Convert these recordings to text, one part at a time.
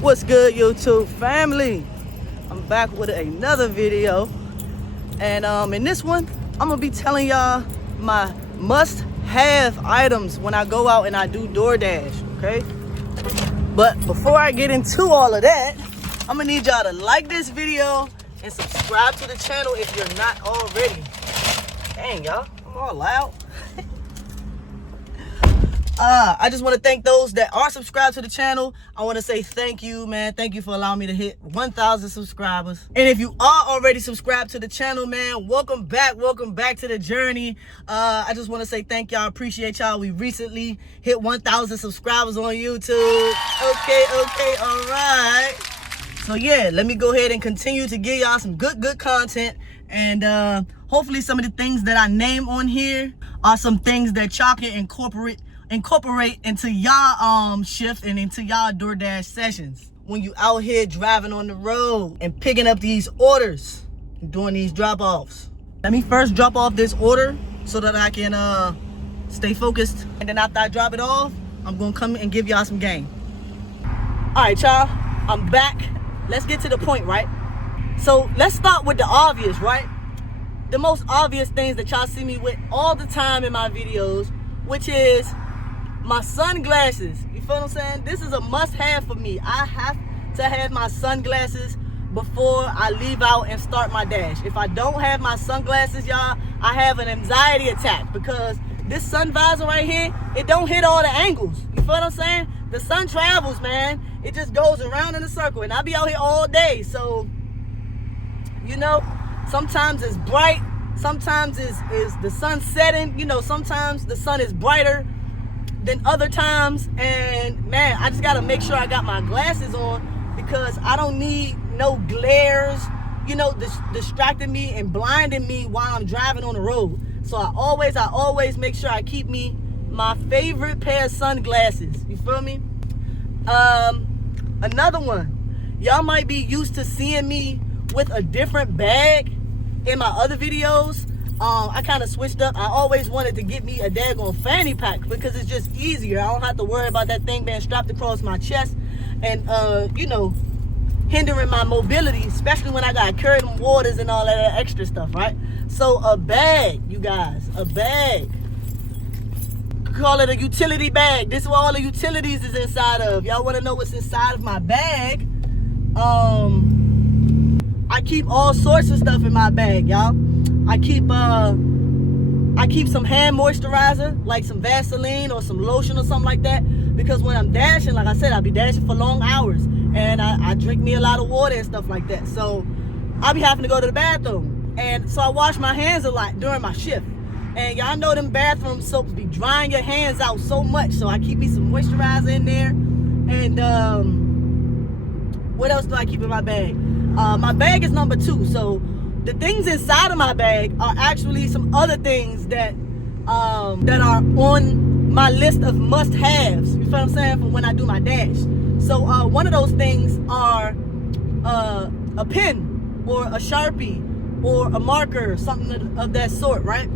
What's good, YouTube family? I'm back with another video, and in this one I'm gonna be telling y'all my must-have items when I go out and I do DoorDash. Okay, but before I get into all of that, I'm gonna need y'all to like this video and subscribe to the channel if you're not already. Dang, y'all, I'm all loud. I just want to thank those that are subscribed to the channel. I want to say thank you, man. Thank you for allowing me to hit 1,000 subscribers. And if you are already subscribed to the channel, man, welcome back to the journey. I just want to say thank y'all. Appreciate y'all. We recently hit 1,000 subscribers on YouTube. Okay, all right. So yeah, let me go ahead and continue to give y'all some good content. And hopefully some of the things that I name on here are some things that y'all can incorporate into y'all shift and into y'all DoorDash sessions when you out here driving on the road and picking up these orders and doing these drop-offs. Let me first drop off this order so that I can stay focused, and then after I drop it off, I'm gonna come and give y'all some game. All right, y'all, I'm back. Let's get to the point, right? So let's start with the obvious, right? The most obvious things that y'all see me with all the time in my videos, which is my sunglasses. You feel what I'm saying? This is a must-have for me. I have to have my sunglasses before I leave out and start my dash. If I don't have my sunglasses, y'all, I have an anxiety attack because this sun visor right here, it don't hit all the angles. You feel what I'm saying? The sun travels, man. It just goes around in a circle, and I be out here all day. So, you know, sometimes it's bright, sometimes is the sun setting. You know, sometimes the sun is brighter than other times, and man, I just gotta make sure I got my glasses on because I don't need no glares, you know, distracting me and blinding me while I'm driving on the road. So I always make sure I keep me my favorite pair of sunglasses. You feel me? Another one, y'all might be used to seeing me with a different bag in my other videos. I kind of switched up. I always wanted to get me a daggone fanny pack because it's just easier. I don't have to worry about that thing being strapped across my chest and, you know, hindering my mobility, especially when I got to carry them waters and all that extra stuff, right? So a bag, you guys, a bag. Call it a utility bag. This is what all the utilities is inside of. Y'all want to know what's inside of my bag? I keep all sorts of stuff in my bag, y'all. I keep some hand moisturizer, like some Vaseline or some lotion or something like that, because when I'm dashing, like I said, I'll be dashing for long hours, and I drink me a lot of water and stuff like that. So I'll be having to go to the bathroom, and so I wash my hands a lot during my shift. And y'all know them bathroom soaps be drying your hands out so much, so I keep me some moisturizer in there. And what else do I keep in my bag? My bag is number 2, so the things inside of my bag are actually some other things that are on my list of must-haves. You feel what I'm saying? For when I do my dash. So one of those things are a pen or a Sharpie or a marker, something of that sort, right?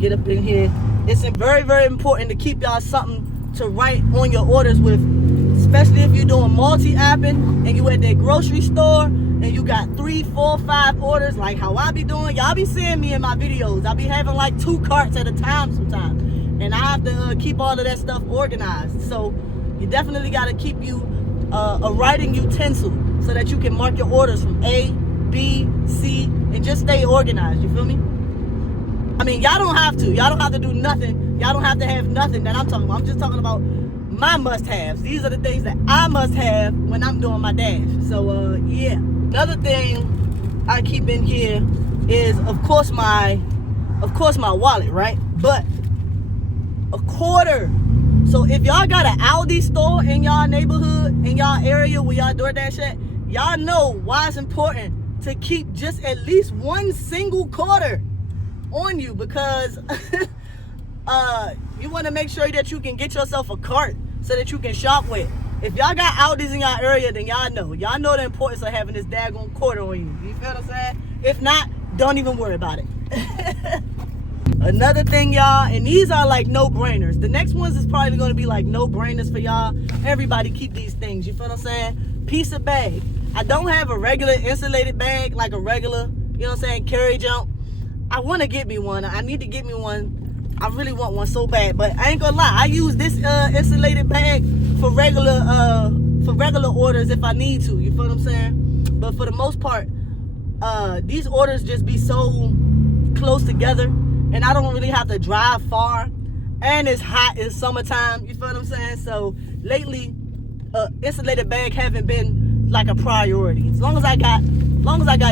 Get up in here. It's very important to keep y'all something to write on your orders with, especially if you're doing multi-apping and you at that grocery store and you got 3, 4, 5 orders like how I be doing. Y'all be seeing me in my videos. I be having like 2 carts at a time sometimes, and I have to keep all of that stuff organized. So you definitely got to keep you a writing utensil so that you can mark your orders from A, B, C, and just stay organized. You feel me? I mean, y'all don't have to. Y'all don't have to do nothing. Y'all don't have to have nothing that I'm talking about. I'm just talking about my must-haves. These are the things that I must have when I'm doing my dash. So yeah. Another thing I keep in here is of course my wallet, right? But a quarter. So if y'all got an Aldi store in y'all neighborhood, in y'all area where y'all DoorDash at, y'all know why it's important to keep just at least one single quarter on you, because you want to make sure that you can get yourself a cart so that you can shop with. If y'all got Aldis in y'all area, then y'all know the importance of having this daggone quarter on you. You feel what I'm saying? If not, don't even worry about it. Another thing, y'all, and these are like no-brainers. The next ones is probably going to be like no-brainers for y'all. Everybody keep these things, you feel what I'm saying? Piece of bag. I don't have a regular insulated bag, like a regular, you know what I'm saying, carry jump. I want to get me one. I need to get me one. I really want one so bad, but I ain't gonna lie. I use this insulated bag for regular orders if I need to, you feel what I'm saying? But for the most part, these orders just be so close together, and I don't really have to drive far, and it's hot, it's summertime, you feel what I'm saying? So lately, insulated bag haven't been like a priority. As long as I got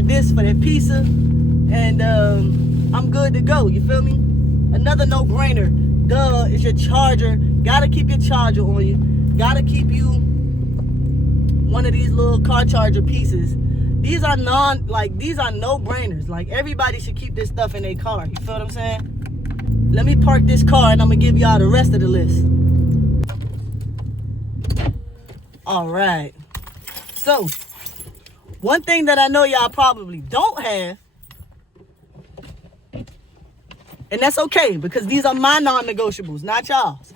this for that pizza, and I'm good to go, you feel me? Another no-brainer, duh, is your charger. Gotta keep your charger on you. Gotta keep you one of these little car charger pieces. These are no-brainers. Like, everybody should keep this stuff in their car. You feel what I'm saying? Let me park this car and I'm gonna give y'all the rest of the list. All right. So, one thing that I know y'all probably don't have, and that's okay, because these are my non-negotiables, not y'all's.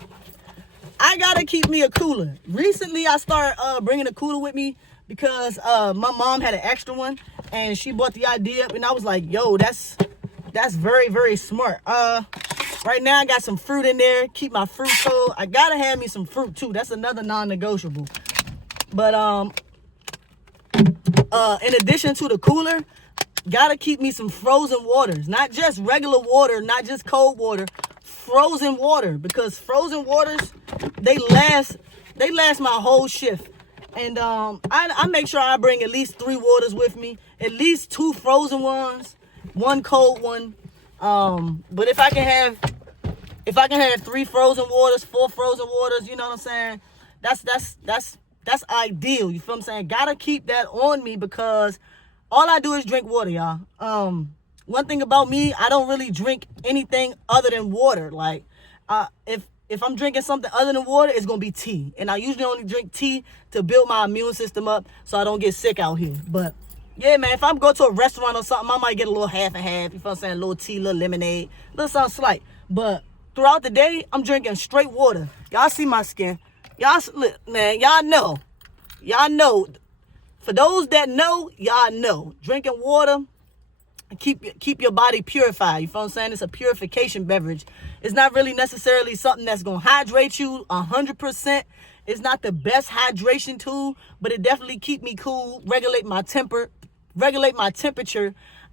I gotta keep me a cooler. Recently, I started bringing a cooler with me because my mom had an extra one, and she brought the idea up, and I was like, yo, that's very, very smart. Right now, I got some fruit in there. Keep my fruit cold. I gotta have me some fruit, too. That's another non-negotiable. But in addition to the cooler, gotta keep me some frozen waters. Not just regular water, not just cold water. Frozen water, because frozen waters, they last my whole shift. And I make sure I bring at least 3 waters with me, at least 2 frozen ones, 1 cold one. But if I can have 3 frozen waters, 4 frozen waters, you know what I'm saying? That's ideal. You feel what I'm saying? Gotta keep that on me, because all I do is drink water, y'all. One thing about me, I don't really drink anything other than water. Like, if I'm drinking something other than water, it's gonna be tea. And I usually only drink tea to build my immune system up so I don't get sick out here. But yeah, man, if I'm going to a restaurant or something, I might get a little half and half. You feel what I'm saying? A little tea, a little lemonade, a little something slight. But throughout the day, I'm drinking straight water. Y'all see my skin. Y'all, man, y'all know. Y'all know. For those that know, y'all know. Drinking water, keep your body purified. You feel what I'm saying? It's a purification beverage. It's not really necessarily something that's going to hydrate you 100%. It's not the best hydration tool, but it definitely keep me cool, regulate my temperature,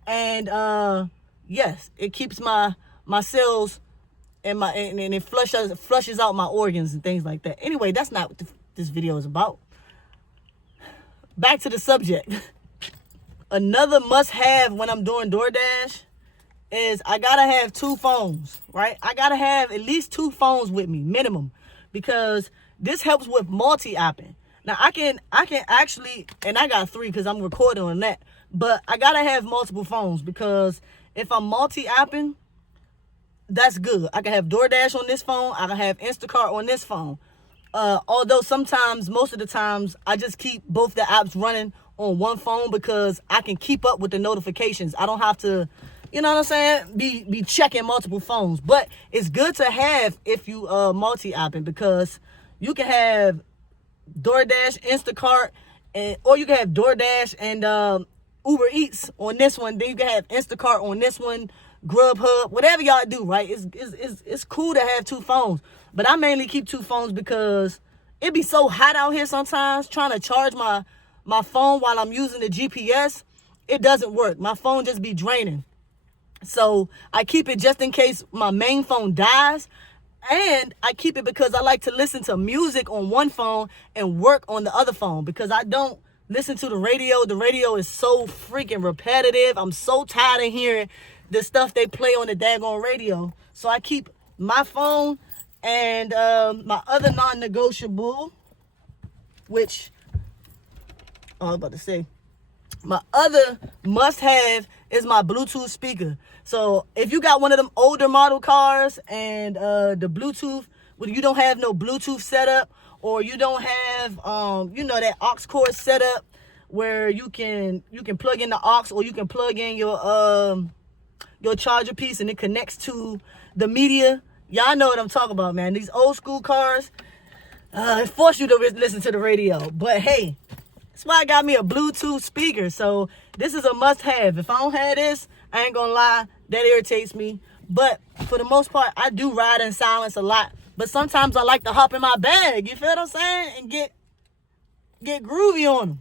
and yes, it keeps my cells and it flushes out my organs and things like that. Anyway, that's not what this video is about. Back to the subject. Another must-have when I'm doing DoorDash is I gotta have 2 phones, right? I gotta have at least 2 phones with me, minimum, because this helps with multi-apping. Now, I can actually, and I got 3 because I'm recording on that, but I gotta have multiple phones, because if I'm multi-apping, that's good. I can have DoorDash on this phone. I can have Instacart on this phone. Although sometimes, most of the times, I just keep both the apps running on one phone because I can keep up with the notifications. I don't have to, you know what I'm saying, be checking multiple phones. But it's good to have if you multi-apping, because you can have DoorDash, Instacart, or you can have DoorDash and Uber Eats on this one. Then you can have Instacart on this one, Grubhub, whatever y'all do, right? It's cool to have 2 phones. But I mainly keep 2 phones because it be so hot out here sometimes. Trying to charge my phone while I'm using the GPS, it doesn't work. My phone just be draining. So I keep it just in case my main phone dies. And I keep it because I like to listen to music on one phone and work on the other phone, because I don't listen to the radio. The radio is so freaking repetitive. I'm so tired of hearing the stuff they play on the daggone radio. So I keep my phone and my other non-negotiable, which I was about to say, my other must-have is my Bluetooth speaker. So if you got one of them older model cars and the Bluetooth, when you don't have no Bluetooth setup, or you don't have that aux cord setup where you can plug in the aux, or you can plug in your your charger piece and it connects to the media. Y'all know what I'm talking about, man. These old school cars, it force you to listen to the radio. But hey, that's why I got me a Bluetooth speaker. So this is a must-have. If I don't have this, I ain't gonna lie, that irritates me. But for the most part, I do ride in silence a lot. But sometimes I like to hop in my bag, you feel what I'm saying? And get groovy on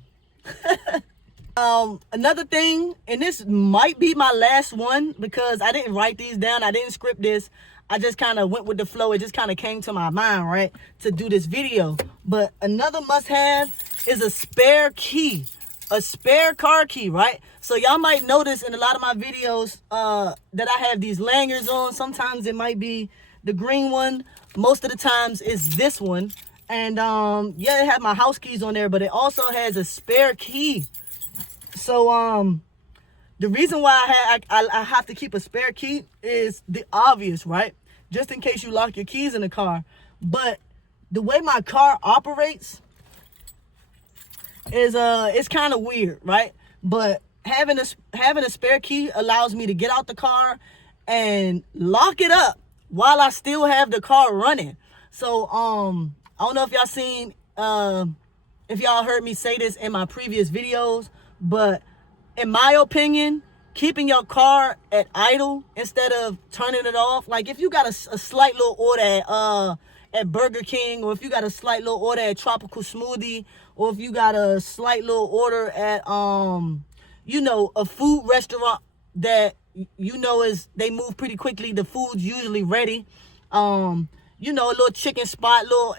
them. Another thing, and this might be my last one because I didn't write these down. I didn't script this. I just kind of went with the flow. It just kind of came to my mind, right, to do this video. But another must-have is a spare key, a spare car key, right? So y'all might notice in a lot of my videos that I have these lanyards on. Sometimes it might be the green one. Most of the times it's this one. And yeah, it has my house keys on there, but it also has a spare key. So the reason why I have to keep a spare key is the obvious, right? Just in case you lock your keys in the car. But the way my car operates is it's kind of weird, right? But having a spare key allows me to get out the car and lock it up while I still have the car running. So I don't know if y'all seen if y'all heard me say this in my previous videos, but in my opinion, keeping your car at idle instead of turning it off, like if you got a slight little order at Burger King, or if you got a slight little order at Tropical Smoothie, or if you got a slight little order at you know, a food restaurant that you know is they move pretty quickly, the food's usually ready, you know, a little chicken spot, little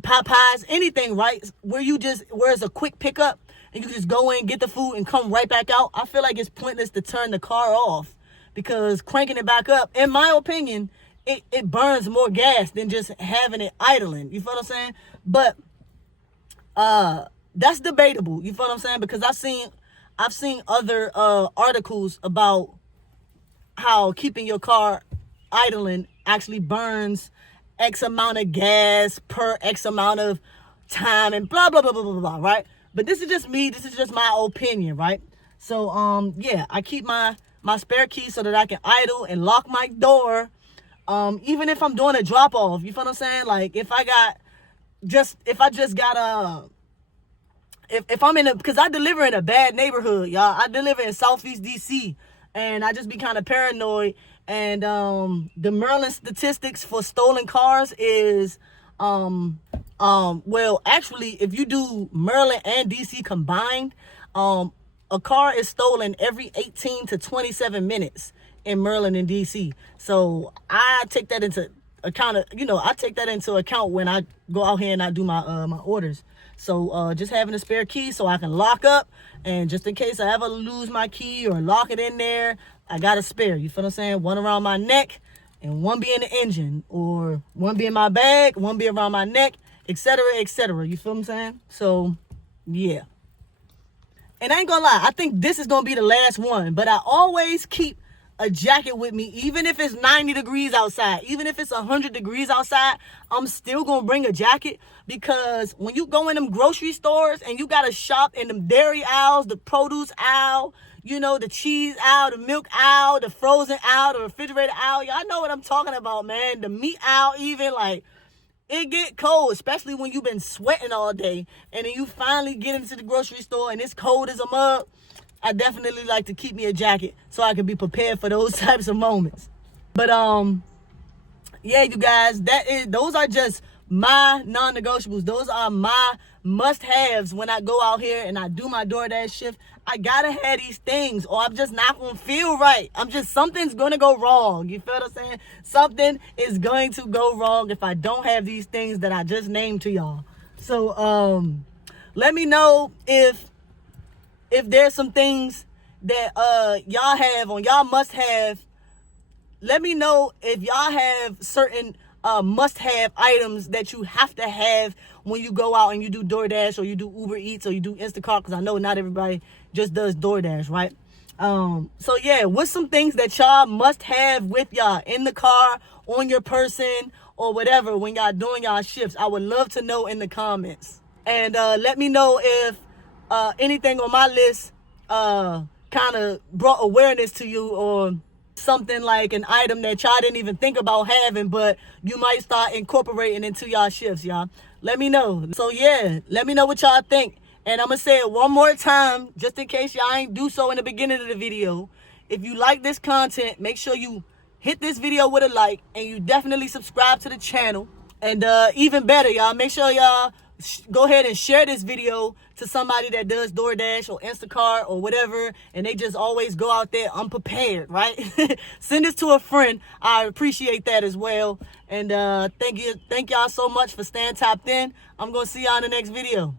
Popeyes, anything, right, where it's a quick pickup and you just go in, get the food and come right back out. I feel like it's pointless to turn the car off because cranking it back up, in my opinion, it burns more gas than just having it idling. You feel what I'm saying? But that's debatable. You feel what I'm saying? Because I've seen other articles about how keeping your car idling actually burns X amount of gas per X amount of time and blah, blah, blah, blah, blah, blah, right? But this is just me. This is just my opinion, right? So, yeah, I keep my spare key so that I can idle and lock my door, even if I'm doing a drop-off. You feel what I'm saying? Like, if I'm because I deliver in a bad neighborhood, y'all. I deliver in Southeast DC, and I just be kind of paranoid. And the Maryland statistics for stolen cars is well, actually, if you do Maryland and DC combined, a car is stolen every 18 to 27 minutes in Maryland and DC. So I take that into account when I go out here and I do my my orders. So just having a spare key so I can lock up, and just in case I ever lose my key or lock it in there, I got a spare. You feel what I'm saying? One around my neck and one be in the engine, or one be in my bag, one be around my neck, etc., etc. You feel what I'm saying? So, yeah. And I ain't gonna lie, I think this is gonna be the last one, but I always keep a jacket with me, even if it's 90 degrees outside, even if it's 100 degrees outside, I'm still gonna bring a jacket, because when you go in them grocery stores and you gotta shop in them dairy aisles, the produce aisle, you know, the cheese aisle, the milk aisle, the frozen aisle, the refrigerator aisle, y'all know what I'm talking about, man. The meat aisle, even, like, it get cold, especially when you've been sweating all day, and then you finally get into the grocery store and it's cold as a mug. I definitely like to keep me a jacket so I can be prepared for those types of moments. But yeah, you guys, those are just my non-negotiables. Those are my must-haves when I go out here and I do my DoorDash shift. I gotta have these things, or I'm just not gonna feel right. Something's gonna go wrong. You feel what I'm saying? Something is going to go wrong if I don't have these things that I just named to y'all. So let me know if there's some things that y'all have on y'all must have. Let me know if y'all have certain must-have items that you have to have when you go out and you do DoorDash, or you do Uber Eats, or you do Instacart, because I know not everybody just does DoorDash, right? So yeah, what's some things that y'all must have with y'all in the car, on your person, or whatever when y'all doing y'all shifts? I would love to know in the comments. And let me know if anything on my list kind of brought awareness to you, or something like an item that y'all didn't even think about having, but you might start incorporating into y'all shifts, y'all. Let me know. So yeah, let me know what y'all think. And I'm gonna say it one more time, just in case y'all ain't do so in the beginning of the video. If you like this content, make sure you hit this video with a like, and you definitely subscribe to the channel. And even better, y'all, make sure y'all go ahead and share this video to somebody that does DoorDash or Instacart or whatever, and they just always go out there unprepared, right? Send this to a friend. I appreciate that as well. And thank y'all so much for staying tapped in. I'm gonna see y'all in the next video.